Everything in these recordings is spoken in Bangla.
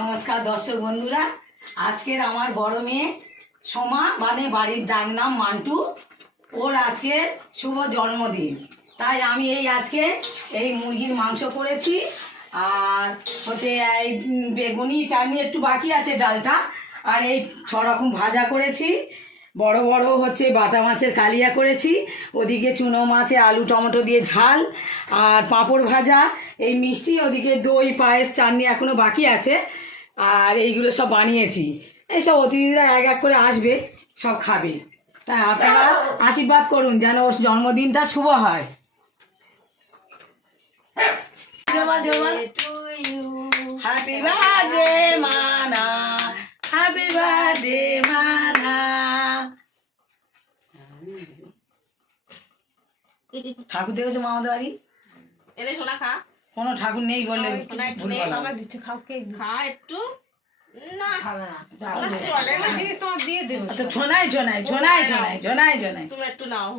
নমস্কার দর্শক বন্ধুরা, আজকের আমার বড় মেয়ে সোমা মানে বাড়ির ডাক নাম মান্টু, ওর আজকে শুভ জন্মদিন। তাই আমি আজকে এই মুরগির মাংস করেছি, আর হচ্ছে এই বেগুনি চাটনি একটু বাকি আছে ডালটা, আর এই 6 রকম ভাজা করেছি। বড় বড় হচ্ছে বাটা মাছের কালিয়া করেছি, ওদিকে চুনো মাছে আলু টমেটো দিয়ে ঝাল, আর পাঁপড় ভাজা, এই মিষ্টি, ওদিকে দই পায়েস চাটনি এখনও বাকি আছে। আর এইগুলো সব বানিয়েছি। এইসব অতিথিরা এক এক করে আসবে, সব খাবে। তাই আপনারা আশীর্বাদ করুন যেন ওর জন্মদিনটা শুভ হয়। হ্যাপি বার্থডে মানা, হ্যাপি বার্থডে মানা। ঠাকুর দেখেছো মা আমাদের বাড়ি? এলে সোনা খা। কোনো ঠাকুর নেই বললে বাবা দিচ্ছে, খাও, কে খা একটু। না খাবে না, চলে না, জিনিস তোমার দিয়ে দেবো। আচ্ছা, ছোনাই ছোনাই ছোনাই ছোনাই ছোনাই ছোনাই। তুমি একটু নাও,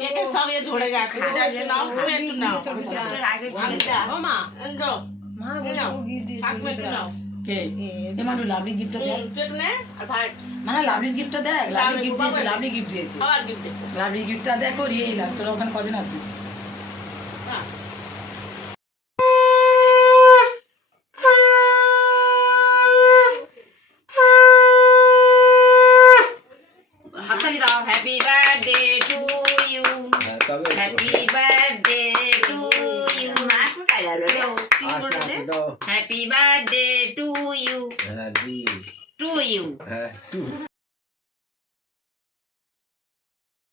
কেকে সব এ ঝরে গেছে, যাচ্ছে নাও, তুমি একটু নাও। ও মা, দাও মা, নাও ঠাকুর একটু নাও। কে এমান্টু লাভলি গিফটটা দেখ, একটু নে। আর ভাই মানে লাভলির গিফটটা দেখ, লাভলি গিফট দিয়েছে, লাভলি গিফট দিয়েছে, খাবার গিফট দে। লাভলি গিফটটা দেখ। ওর এই লাভ, তোরা ওখানে কজন আছিস? হাততালি দাও। Happy birthday to you, happy birthday to you, happy birthday to you, to you.